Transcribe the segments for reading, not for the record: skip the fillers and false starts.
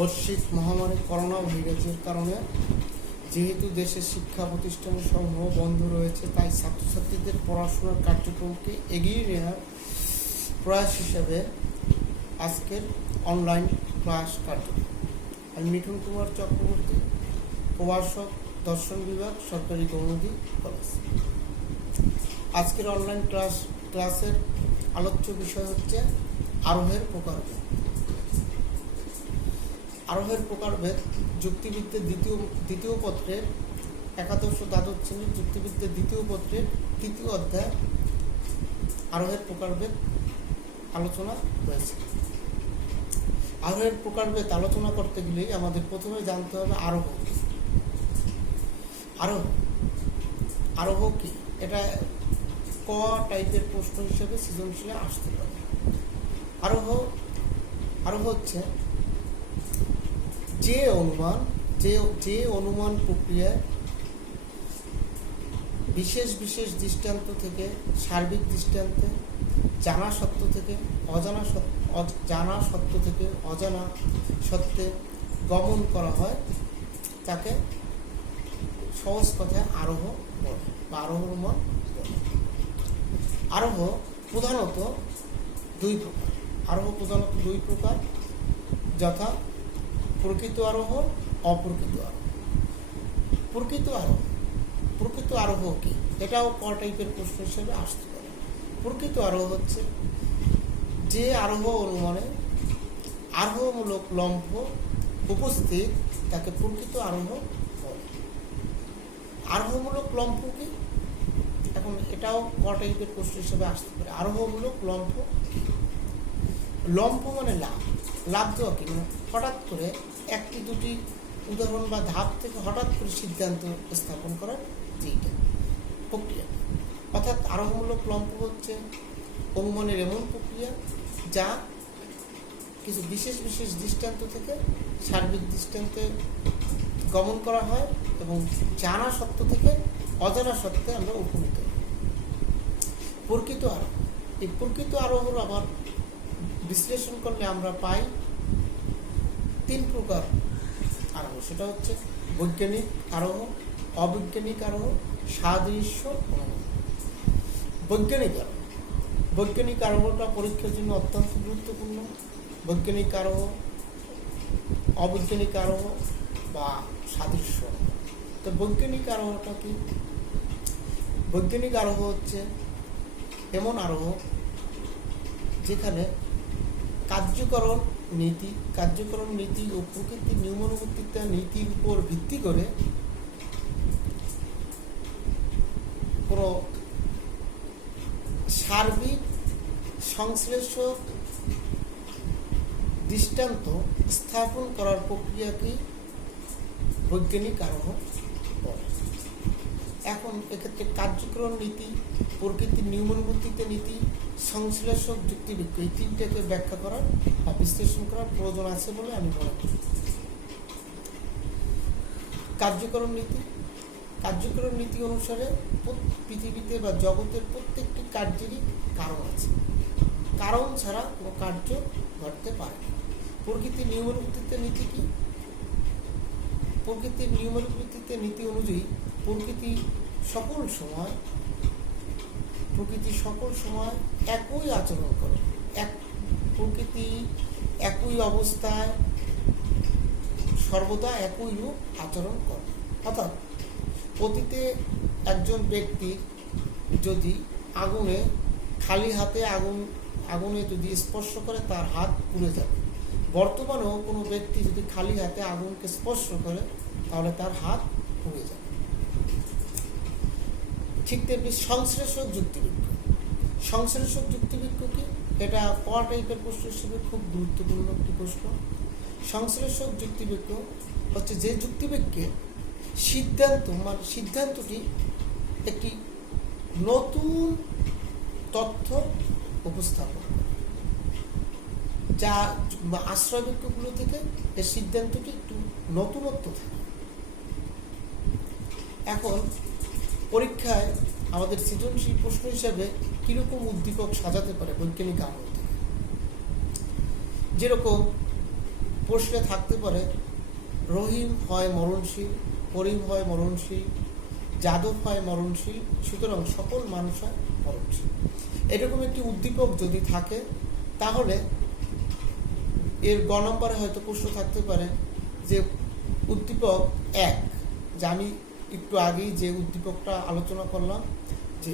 বৈশ্বিক মহামারী করোনা ভাইরাসের কারণে যেহেতু দেশের শিক্ষা প্রতিষ্ঠানসমূহ বন্ধ রয়েছে, তাই ছাত্রছাত্রীদের পড়াশোনার কার্যক্রমকে এগিয়ে নেওয়ার প্রয়াস হিসেবে আজকের অনলাইন ক্লাস কার্যক্রম। আমি মিঠুন কুমার চক্রবর্তী, প্রভাষক, দর্শন বিভাগ, সরকারি গৌরদী কলেজ। আজকের অনলাইন ক্লাসের আলোচ্য বিষয় হচ্ছে আরোহের প্রকারভেদ। আরোহের প্রকারভেদ যুক্তিবিদ্যার দ্বিতীয় পত্রের একাদশ ও দ্বাদশ শ্রেণীর যুক্তিবিদ্যার দ্বিতীয় পত্রের তৃতীয় অধ্যায় আরোহের প্রকারভেদ আলোচনা হয়েছে। আরোহের প্রকারভেদ আলোচনা করতে গেলে আমাদের প্রথমে জানতে হবে আরোহ। আরোহ কি? এটা ক টাইপের প্রশ্ন হিসেবে সৃজনশীলে আসতে পারে। আরোহ হচ্ছে যে অনুমান প্রক্রিয়ায় বিশেষ দৃষ্টান্ত থেকে সার্বিক দৃষ্টান্তে, জানা সত্য থেকে অজানা সত্যে গমন করা হয়, তাকে সহজ কথায় আরোহ বলে বা আরোহ অনুমান বলে। আরোহ প্রধানত দুই প্রকার, যথা প্রকৃত আরোহ, অপ্রকৃত আরোহ। প্রকৃত আরোহ কি? এটাও ক টাইপের প্রশ্ন হিসেবে আসতে পারে। প্রকৃত আরোহ হচ্ছে যে আরোহ অনুমানে আরোহমূলক লম্ফ উপস্থিত, তাকে প্রকৃত আরোহ বলে। আরোহমূলক লম্ফ কি? এখন এটাও ক টাইপের প্রশ্ন হিসেবে আসতে পারে। আরোহমূলক লম্ফ কি? লম্ফ মানে লাভ দেওয়া কি? মানে হঠাৎ করে একটি দুটি উদাহরণ বা ধাপ থেকে হঠাৎ করে সিদ্ধান্ত স্থাপন করার যেইটা প্রক্রিয়া। অর্থাৎ আরোহমূলক লম্ফ হচ্ছে অনুমানের এমন প্রক্রিয়া যা কিছু বিশেষ দৃষ্টান্ত থেকে সার্বিক দৃষ্টান্তে গমন করা হয় এবং জানা সত্য থেকে অজানা সত্যে আমরা উপনীত হই। প্রকৃত আরোহ, এই প্রকৃত আরোহর আবার বিশ্লেষণ করলে আমরা পাই তিন প্রকার আরোহ। সেটা হচ্ছে বৈজ্ঞানিক আরোহ, অবৈজ্ঞানিক আরোহ, সাদৃশ্য অনুমান। বৈজ্ঞানিক আরোহটা পরীক্ষার জন্য অত্যন্ত গুরুত্বপূর্ণ। বৈজ্ঞানিক আরোহ, অবৈজ্ঞানিক আরোহ বা সাদৃশ্য অনুমান। তো বৈজ্ঞানিক আরোহটা কি? বৈজ্ঞানিক আরোহ হচ্ছে এমন আরোহ যেখানে কার্যকরণ নীতি ও প্রকৃতির নিয়মানুবর্তিত নীতির উপর ভিত্তি করে কোনো সার্বিক সংশ্লেষক দৃষ্টান্ত স্থাপন করার প্রক্রিয়াকে বৈজ্ঞানিক আরোহ বলে। এখন এক্ষেত্রে কার্যকরণ নীতি, প্রকৃতির নিয়মানুবর্তিত নীতি, সংশ্লেষক যুক্তিবিজ্ঞ, এই তিনটাকে ব্যাখ্যা করার বা বিশ্লেষণ করার প্রয়োজন আছে বলে আমি মনে করি। কার্যকরণ নীতি অনুসারে পৃথিবীতে বা জগতের প্রত্যেকটি কার্যেরই কারণ আছে। কারণ ছাড়া কোনো কার্য ঘটতে পারে না। প্রকৃতির নিয়মানুবর্তিত নীতি কি? প্রকৃতির নিয়মানুবর্তিত নীতি অনুযায়ী প্রকৃতি সকল সময় একই আচরণ করে। প্রকৃতি একই অবস্থায় সর্বদা একই রূপ আচরণ করে। অর্থাৎ অতীতে একজন ব্যক্তি যদি খালি হাতে আগুনে যদি স্পর্শ করে, তার হাত পুড়ে যাবে। বর্তমানেও কোনো ব্যক্তি যদি খালি হাতে আগুনকে স্পর্শ করে, তাহলে তার হাত পুড়ে যাবে। ঠিক তেমনি সংশ্লেষক যুক্তিবিজ্ঞ কি? এটা ক টাইপের প্রশ্ন হিসেবে খুব গুরুত্বপূর্ণ একটি প্রশ্ন। সংশ্লেষক যুক্তিবিজ্ঞ হচ্ছে যে যুক্তিবিজ্ঞে সিদ্ধান্তটি একটি নতুন তথ্য উপস্থাপন করে, যা আশ্রয় বাক্যগুলো থেকে এর সিদ্ধান্তটি একটু নতুনত্ব থাকে। এখন পরীক্ষায় আমাদের সৃজনশীল প্রশ্ন হিসাবে কিরকম উদ্দীপক সাজাতে পারে বৈজ্ঞানিক আরোহ থেকে? যেরকম প্রশ্নে থাকতে পারে রহিম হয় মরণশীল, করিম হয় মরণশীল, যাদব হয় মরণশীল, সুতরাং সকল মানুষ হয় মরণশীল। এরকম একটি উদ্দীপক যদি থাকে তাহলে এর গ নম্বরে হয়তো প্রশ্ন থাকতে পারে যে উদ্দীপক 1, যে আমি একটু আগেই যে উদ্দীপকটা আলোচনা করলাম, যে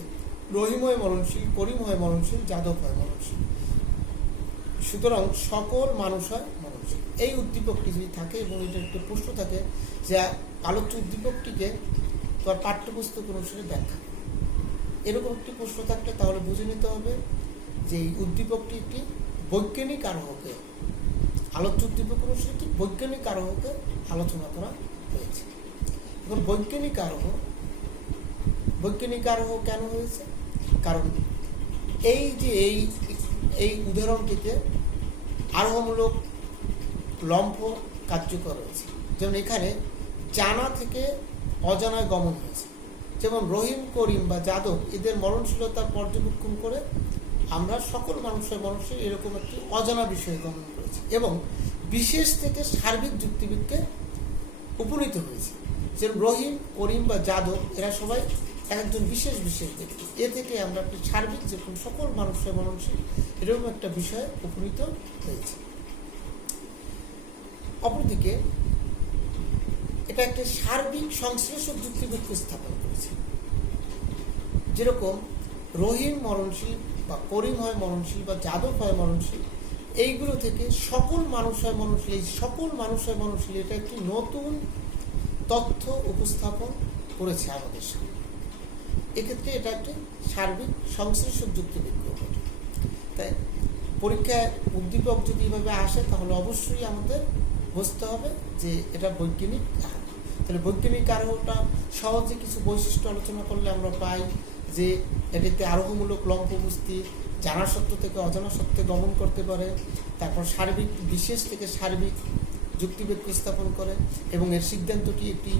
রহিম হয় মরণশীল, করিম হয় মরণশীল, যাদব হয় মরণশীল, সুতরাং সকল মানুষ হয় মরণশীল। এই উদ্দীপকটি যদি থাকে এবং এটা একটি প্রশ্ন থাকে যে আলোচ্য উদ্দীপকটিকে তোমার পাঠ্যপুস্তক অনুসারে ব্যাখ্যা, এরকম একটি প্রশ্ন থাকলে তাহলে বুঝে নিতে হবে যে এই উদ্দীপকটি একটি বৈজ্ঞানিক আরোহকে, আলোচ্য উদ্দীপক অনুসারে একটি বৈজ্ঞানিক আরোহকে আলোচনা করা হয়েছে। এখন বৈজ্ঞানিক আরোহ কেন হয়েছে? কারণ এই যে এই উদাহরণটিতে আরোহমূলক লম্ফ কার্যকর রয়েছে। যেমন এখানে জানা থেকে অজানায় গমন হয়েছে। যেমন রহিম, করিম বা যাদব এদের মরণশীলতা পর্যবেক্ষণ করে আমরা সকল মানুষের এরকম একটি অজানা বিষয়ে গমন করেছি এবং বিশেষ থেকে সার্বিক যুক্তিবিদকে উপনীত হয়েছে। যেমন রহিম, করিম বা যাদব এরা সবাই একজন বিশেষ ব্যক্তি। এ থেকে আমরা একটি সার্বিক যখন সকল মানুষের মরণশীল এরকম একটা বিষয়ে উপনীত হয়েছে। অপরদিকে এটা একটা সার্বিক সংশ্লেষক যুক্তিবিদকে স্থাপন করেছে। যেরকম রহিম মরণশীল বা করিম হয় মরণশীল বা যাদব হয় মরণশীল, এইগুলো থেকে সকল মানুষ হয় মরণশীল, এই সকল মানুষ হয় মরণশীল, এটা একটি নতুন তথ্য উপস্থাপন করেছে আমাদের সামনে। এক্ষেত্রে এটা একটি সার্বিক সংশ্লেষক যুক্তিবিজ্ঞ ঘটে। তাই পরীক্ষায় উদ্দীপক যদি এভাবে আসে তাহলে অবশ্যই আমাদের বুঝতে হবে যে এটা বৈজ্ঞানিক আরোহ। তাহলে বৈজ্ঞানিক আরোহটা সহজে কিছু বৈশিষ্ট্য আলোচনা করলে আমরা পাই যে এটিতে আরোহমূলক লম্ফ উপস্থিত, জানা সত্য থেকে অজানা সত্যে গমন করতে পারে, তারপর সার্বিক বিশেষ থেকে সার্বিক যুক্তিবিদ স্থাপন করে এবং এর সিদ্ধান্তটি একটি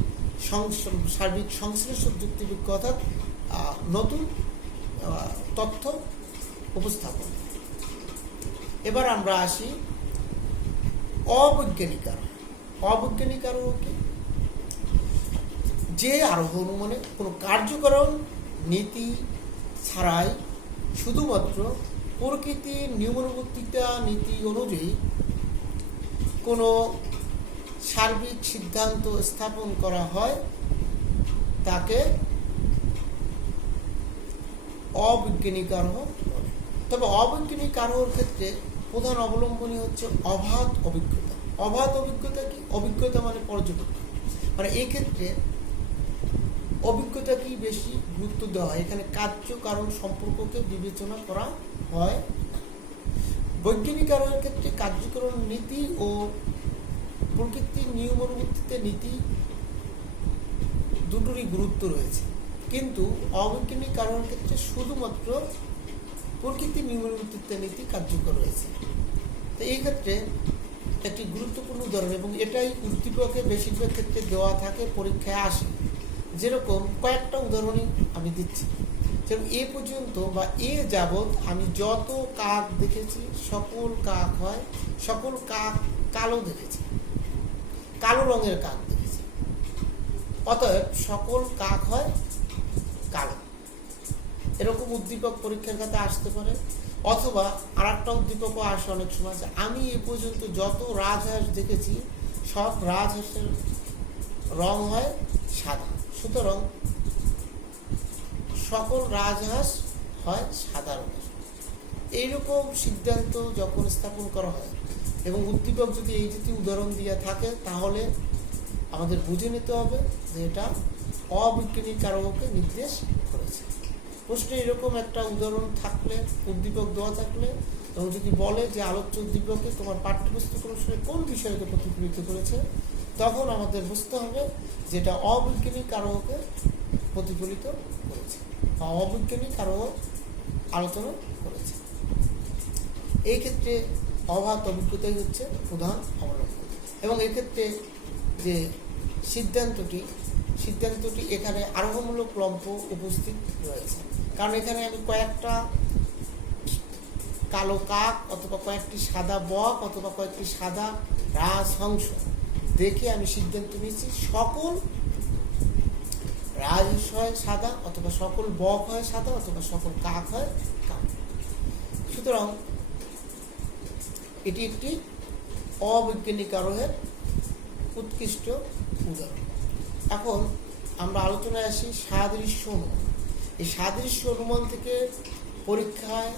সার্বিক সংশ্লেষক যুক্তিবিজ্ঞ অর্থাৎ নতুন তথ্য উপস্থাপন। এবার আমরা আসি অবৈজ্ঞানিক আরোহ। অবৈজ্ঞানিক আরোহ কি? যে আরোহ অনুমানে কোনো কার্যকরণ নীতি ছাড়াই শুধুমাত্র প্রকৃতির নিয়মানুবর্তিতা নীতি অনুযায়ী কোনো সার্বিক সিদ্ধান্ত স্থাপন করা হয় তাকে অবৈজ্ঞানিক আরোহ বলে। তবে অবৈজ্ঞানিক আরোহের ক্ষেত্রে প্রধান অবলম্বনী হচ্ছে অবাধ অভিজ্ঞতা। অবাধ অভিজ্ঞতা কি? অভিজ্ঞতা মানে পর্যবেক্ষণ, মানে এই ক্ষেত্রে অভিজ্ঞতাকেই বেশি গুরুত্ব দেওয়া হয়, এখানে কার্য কারণ সম্পর্ককে বিবেচনা করা হয়। বৈজ্ঞানিক আরোহের ক্ষেত্রে কার্যকরণ নীতি ও প্রকৃতির নিয়ম অনুবর্তিতে নীতি দুটোরই গুরুত্ব রয়েছে, কিন্তু অবৈজ্ঞানিক আরোহের ক্ষেত্রে শুধুমাত্র প্রকৃতির নিয়ম অনুবর্তিতে নীতি কার্যকর রয়েছে। তো এই ক্ষেত্রে একটি গুরুত্বপূর্ণ উদাহরণ, এবং এটাই উদ্দীপকে বেশিরভাগ ক্ষেত্রে দেওয়া থাকে, পরীক্ষায় আসে। যেরকম কয়েকটা উদাহরণই আমি দিচ্ছি। যেমন এ পর্যন্ত বা এ যাবৎ আমি যত কাক দেখেছি সকল কাক হয়, সকল কাক কালো দেখেছি, কালো রঙের কাক দেখেছি, অতএব সকল কাক হয় কালো। এরকম উদ্দীপক পরীক্ষার খাতে আসতে পারে। অথবা আর একটা উদ্দীপকও আসে অনেক সময়, যে আমি এ পর্যন্ত যত রাজহাঁস দেখেছি সব রাজহাঁসের রং হয় সাদা, সুতরাং সকল রাজহাঁস হয় সাদা রঙের। এইরকম সিদ্ধান্ত যখন স্থাপন করা হয় এবং উদ্দীপক যদি এই জাতীয় উদাহরণ দিয়ে থাকে তাহলে আমাদের বুঝে নিতে হবে যে এটা অবৈজ্ঞানিক আরোহকে নির্দেশ করেছে। প্রশ্নে এরকম একটা উদাহরণ থাকলে, উদ্দীপক দেওয়া থাকলে, এবং যদি বলে যে আলোচ্য উদ্দীপকে তোমার পাঠ্যপুস্তক অনুসারে কোন বিষয়কে প্রতিফলিত করেছে, তখন আমাদের বুঝতে হবে যে এটা অবৈজ্ঞানিক আরোহকে প্রতিফলিত করেছে বা অবৈজ্ঞানিক আরোহ আলোচনা করেছে। এই ক্ষেত্রে অবাধ অভিজ্ঞতাই হচ্ছে প্রধান অবলম্বন। এবং এক্ষেত্রে যে সিদ্ধান্তটি এখানে আরোহমূলক লম্ফ উপস্থিত রয়েছে, কারণ এখানে আমি কয়েকটা কালো কাক অথবা কয়েকটি সাদা বক অথবা কয়েকটি সাদা রাজহংস দেখে আমি সিদ্ধান্ত নিয়েছি সকল রাজহংস হয় সাদা অথবা সকল বক হয় সাদা অথবা সকল কাক হয় কালো। সুতরাং এটি একটি অবৈজ্ঞানিক আরোহের উৎকৃষ্ট উদাহরণ। এখন আমরা আলোচনায় আসি সাদৃশ্য অনুমান। এই সাদৃশ্য অনুমান থেকে পরীক্ষায়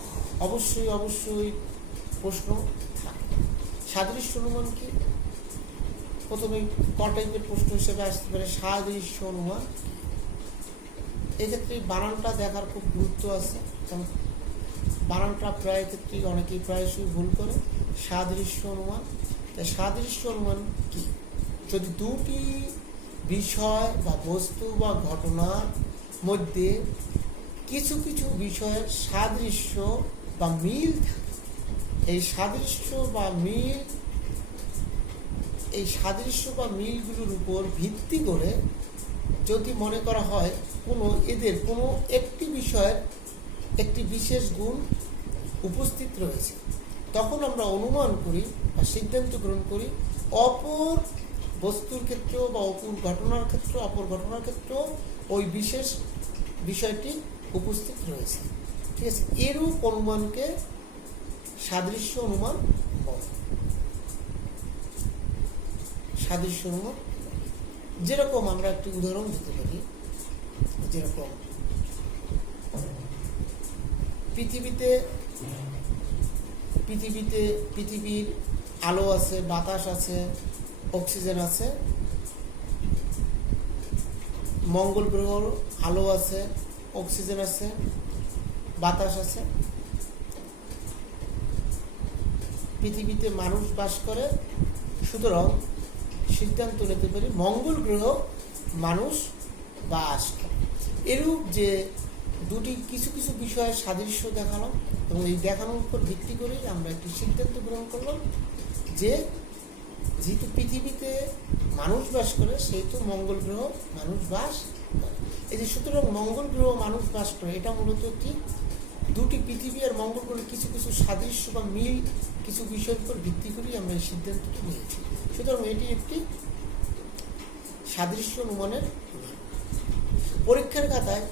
অবশ্যই প্রশ্ন থাকে। সাদৃশ্য অনুমান কি? প্রথমে ক টাইপের প্রশ্ন হিসেবে আসতে পারে সাদৃশ্য অনুমান। এক্ষেত্রে বানানটা দেখার খুব গুরুত্ব আছে, কারণ বানানটা প্রায় ক্ষেত্রে অনেকেই প্রায়শই ভুল করে। সাদৃশ্য অনুমান, তাই সাদৃশ্য অনুমান কি? যদি দুটি বিষয় বা বস্তু বা ঘটনার মধ্যে কিছু কিছু বিষয়ের সাদৃশ্য বা মিল থাকে, এই সাদৃশ্য বা মিলগুলোর উপর ভিত্তি করে যদি মনে করা হয় এদের কোনো একটি বিষয়ের একটি বিশেষ গুণ উপস্থিত রয়েছে, তখন আমরা অনুমান করি বা সিদ্ধান্ত গ্রহণ করি অপর বস্তুর ক্ষেত্রেও বা অপর ঘটনার ক্ষেত্রেও ওই বিশেষ বিষয়টি উপস্থিত রয়েছে। ঠিক আছে, এরূপ অনুমানকে সাদৃশ্য অনুমান বলে। সাদৃশ্য অনুমান যেরকম আমরা একটি উদাহরণ দিতে পারি, যেরকম পৃথিবীর আলো আছে, বাতাস আছে, অক্সিজেন আছে। মঙ্গল গ্রহর আলো আছে, অক্সিজেন আছে, বাতাস আছে। পৃথিবীতে মানুষ বাস করে, সুতরাং সিদ্ধান্ত নিতে পারি মঙ্গল গ্রহ মানুষ বাস করে। এরূপ যে দুটি কিছু কিছু বিষয়ের সাদৃশ্য দেখালাম এবং এই দেখানোর উপর ভিত্তি করে আমরা একটি সিদ্ধান্ত গ্রহণ করলাম যে যেহেতু পৃথিবীতে মানুষ বাস করে সেহেতু মঙ্গল গ্রহ মানুষ বাস করে। এই যে সুতরাং মঙ্গল গ্রহ মানুষ বাস করে, এটা মূলত কি দুটি পৃথিবী আর মঙ্গল গ্রহের কিছু কিছু সাদৃশ্য বা মিল কিছু বিষয়ের উপর ভিত্তি করে আমরা এই সিদ্ধান্তটি নিয়েছি। সুতরাং এটি একটি সাদৃশ্য অনুমানের পরীক্ষার খাতায়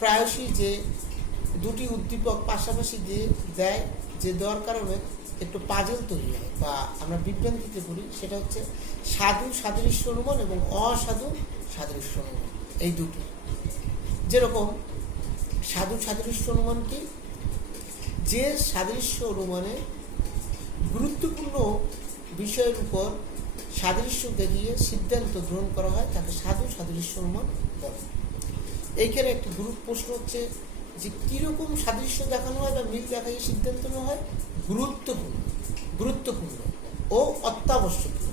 প্রায়শই যে দুটি উদ্দীপক পাশাপাশি দেয়, যে দেওয়ার কারণে একটু পাজল তৈরি হয় বা আমরা বিভ্রান্তিতে পড়ি, সেটা হচ্ছে সাধু সাদৃশ্য অনুমান এবং অসাধু সাদৃশ্য অনুমান। এই দুটি যেরকম সাধু সাদৃশ্য অনুমান কি? যে সাদৃশ্য অনুমানে গুরুত্বপূর্ণ বিষয়ের উপর সাদৃশ্য দেখিয়ে সিদ্ধান্ত গ্রহণ করা হয় তাকে সাধু সাদৃশ্য অনুমান বলে। এইখানে একটি প্রশ্ন হচ্ছে যে কিরকম সাদৃশ্য দেখানো হয় বা মিল দেখাইয়ে সিদ্ধান্ত নেওয়া হয়? গুরুত্বপূর্ণ ও অত্যাবশ্যকীয়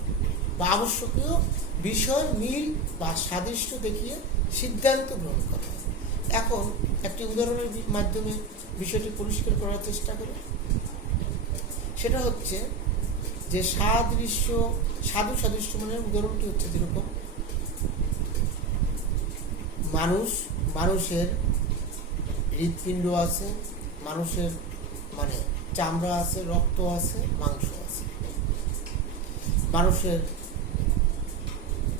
বা আবশ্যকীয় বিষয় মিল বা সাদৃশ্য দেখিয়ে সিদ্ধান্ত গ্রহণ করা হয়। এখন একটি উদাহরণের মাধ্যমে বিষয়টি পরিষ্কার করার চেষ্টা করি। সেটা হচ্ছে যে সাধু সাদৃশ্য মানের উদাহরণটি হচ্ছে যেরকম মানুষের হৃৎপিণ্ড আছে, মানুষের মানে চামড়া আছে, রক্ত আছে, মাংস আছে। মানুষের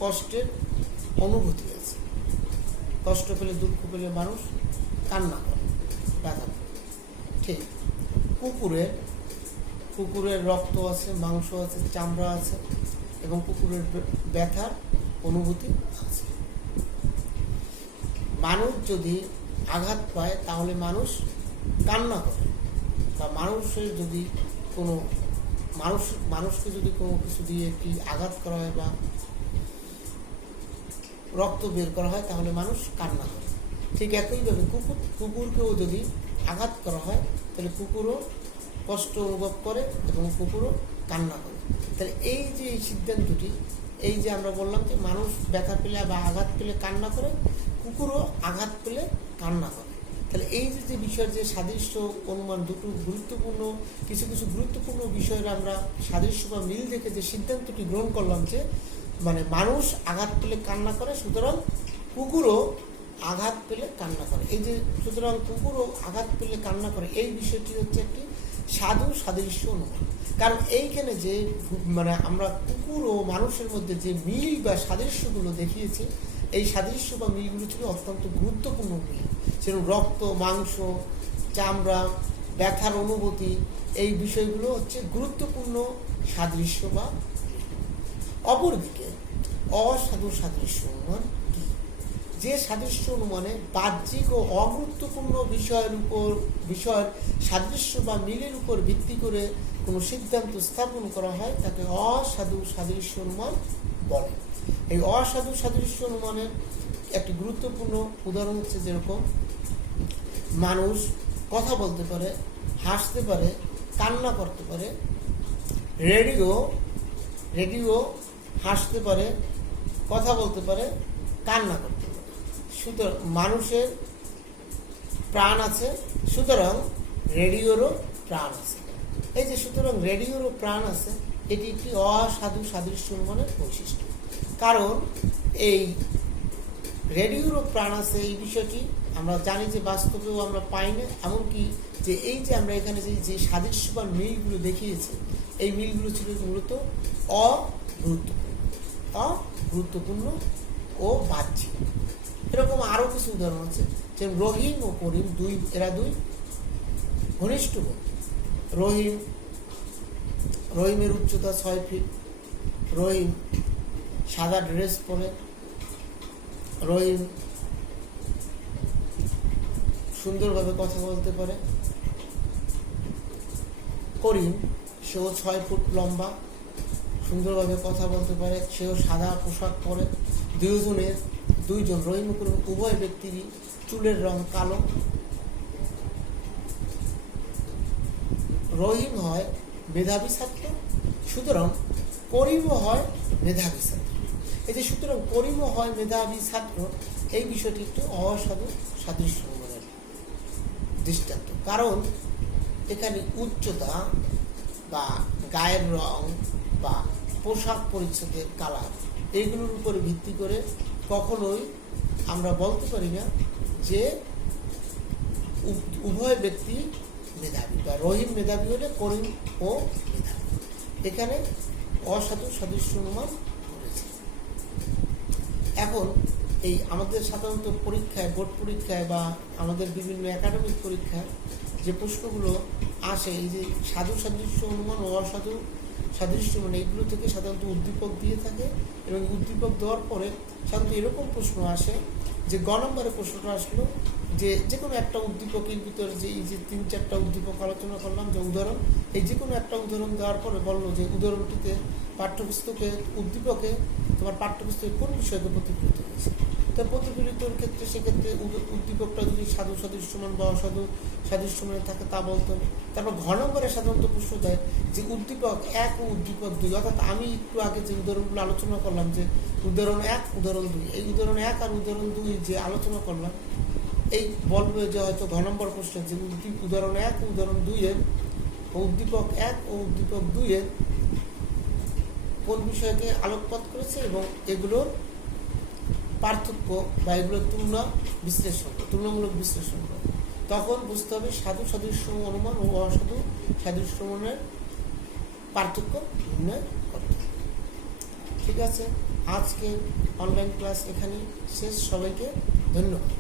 কষ্টের অনুভূতি আছে, কষ্ট পেলে দুঃখ পেলে মানুষ কান্না করে, ব্যথা করে। ঠিক কুকুরের রক্ত আছে, মাংস আছে, চামড়া আছে এবং কুকুরের ব্যথার অনুভূতি আছে। মানুষ যদি আঘাত পায় তাহলে মানুষ কান্না করে, বা মানুষকে যদি কোনো কিছু দিয়ে একটি আঘাত করা হয় বা রক্ত বের করা হয় তাহলে মানুষ কান্না করে। ঠিক একইভাবে কুকুরকেও যদি আঘাত করা হয় তাহলে কুকুরও কষ্ট অনুভব করে এবং কুকুরও কান্না করে। তাহলে এই যে এই সিদ্ধান্তটি, এই যে আমরা বললাম যে মানুষ ব্যথা পেলে বা আঘাত পেলে কান্না করে, কুকুরও আঘাত পেলে কান্না করে। তাহলে এই যে বিষয়ের যে সাদৃশ্য অনুমান দুটো কিছু গুরুত্বপূর্ণ বিষয়ের আমরা সাদৃশ্য বা মিল দেখে যে সিদ্ধান্তটি গ্রহণ করলাম যে মানে মানুষ আঘাত পেলে কান্না করে, সুতরাং কুকুরও আঘাত পেলে কান্না করে। এই যে সুতরাং কুকুরও আঘাত পেলে কান্না করে, এই বিষয়টি হচ্ছে একটি সাধু সাদৃশ্য অনুমান। কারণ এইখানে যে মানে আমরা কুকুর ও মানুষের মধ্যে যে মিল বা সাদৃশ্যগুলো দেখিয়েছি, এই সাদৃশ্য বা মিলগুলো ছিল অত্যন্ত গুরুত্বপূর্ণ মিল। সেরকম রক্ত, মাংস, চামড়া, ব্যথার অনুভূতি, এই বিষয়গুলো হচ্ছে গুরুত্বপূর্ণ সাদৃশ্য বা অপরদিকে অসাধু সাদৃশ্য অনুমান কি? যে সাদৃশ্য অনুমানে বাহ্যিক ও অগুরুত্বপূর্ণ বিষয়ের সাদৃশ্য বা মিলের উপর ভিত্তি করে কোনো সিদ্ধান্ত স্থাপন করা হয় তাকে অসাধু সাদৃশ্য অনুমান বলে। এই অসাধু সাদৃশ্য অনুমানের একটি গুরুত্বপূর্ণ উদাহরণ হচ্ছে যেরকম মানুষ কথা বলতে পারে, হাসতে পারে, কান্না করতে পারে, রেডিও হাসতে পারে, কথা বলতে পারে, কান্না করতে পারে। সুতরাং মানুষের প্রাণ আছে, সুতরাং রেডিওরও প্রাণ আছে। এই যে সুতরাং রেডিওরও প্রাণ আছে, এটি একটি অসাধু সাদৃশ্য অনুমানের বৈশিষ্ট্য। কারণ এই রেডিওরও প্রাণ আছে এই বিষয়টি আমরা জানি যে বাস্তবেও আমরা পাই না। এমনকি যে এই যে আমরা এখানে যে সাদৃশ্য বা মিলগুলো দেখিয়েছি, এই মিলগুলো ছিল মূলত অগুরুত্বপূর্ণ ও বাহ্যিক। এরকম আরও কিছু উদাহরণ আছে, যেমন রহিম ও করিম এরা দুই ঘনিষ্ঠ বন্ধু। রহিমের উচ্চতা 6 ফিট। রহিম সাদা ড্রেস পরে। রহিম সুন্দরভাবে কথা বলতে পারে। করিম, সেও 6 ফুট লম্বা, সুন্দরভাবে কথা বলতে পারে, সেও সাদা পোশাক পরে। দুইজন রহিম ও করিম উভয় ব্যক্তিরই চুলের রং কালো। রহিম হয় মেধাবী ছাত্র, সুতরাং করিমও হয় মেধাবী ছাত্র। এই যে সুতরাং করিমও হয় মেধাবী ছাত্র, এই বিষয়টি একটু অসাধু সাদৃশ্য অনুমানের দৃষ্টান্ত। কারণ এখানে উচ্চতা বা গায়ের রং বা পোশাক পরিচ্ছদের কালার, এইগুলোর উপরে ভিত্তি করে কখনোই আমরা বলতে পারি না যে উভয় ব্যক্তি মেধাবী, বা রহিম মেধাবী হলে করিম ও মেধাবী। এখানে অসাধু সাদৃশ্য অনুমান করেছে। এখন এই আমাদের সাধারণত পরীক্ষায়, বোর্ড পরীক্ষায় বা আমাদের বিভিন্ন একাডেমিক পরীক্ষায় যে প্রশ্নগুলো আসে, এই যে সাধু সাদৃশ্য অনুমান ও অসাধু সাদৃশ্য অনুমান, এইগুলো থেকে সাধারণত উদ্দীপক দিয়ে থাকে। এবং উদ্দীপক দেওয়ার পরে সাধারণত এরকম প্রশ্ন আসে যে গ নম্বরে প্রশ্নটা আসলো যে কোনো একটা উদ্দীপকের ভিতরে যে এই যে 3-4টা উদ্দীপক আলোচনা করলাম, যে উদাহরণ, এই যে কোনো একটা উদাহরণ দেওয়ার পরে বললো যে উদাহরণটিতে উদ্দীপকে তোমার পাঠ্যপুস্তকে কোন বিষয়কে প্রতিফলিত হয়েছে। তো প্রতিফলিতর ক্ষেত্রে সেক্ষেত্রে উদ্দীপকটা যদি সাধু সাদৃশ্যমান বা অসাধু সাদৃশ্যমানে থাকে তা বলতে হবে। তারপর ঘ নম্বরে সাধারণত প্রশ্ন দেয় যে উদ্দীপক 1 ও উদ্দীপক 2, অর্থাৎ আমি একটু আগে যে উদাহরণগুলো আলোচনা করলাম, যে উদাহরণ 1, উদাহরণ 2, এই উদাহরণ 1 আর উদাহরণ 2 যে আলোচনা করলাম, এই বলবে যে হয়তো ঘ নম্বর প্রশ্ন যে উদাহরণ 1 ও উদাহরণ 2 এর উদ্দীপক 1 ও উদ্দীপক 2 এর কোন বিষয়কে আলোকপাত করেছে এবং এগুলোর পার্থক্য বা এগুলোর তুলনামূলক বিশ্লেষণ করে। তখন বুঝতে হবে সাধু সাদৃশ্য অনুমান ও অসাধু সাদৃশ্য অনুমানের পার্থক্য নির্ণয় করতে। ঠিক আছে, আজকে অনলাইন ক্লাস এখানেই শেষ। সবাইকে ধন্যবাদ।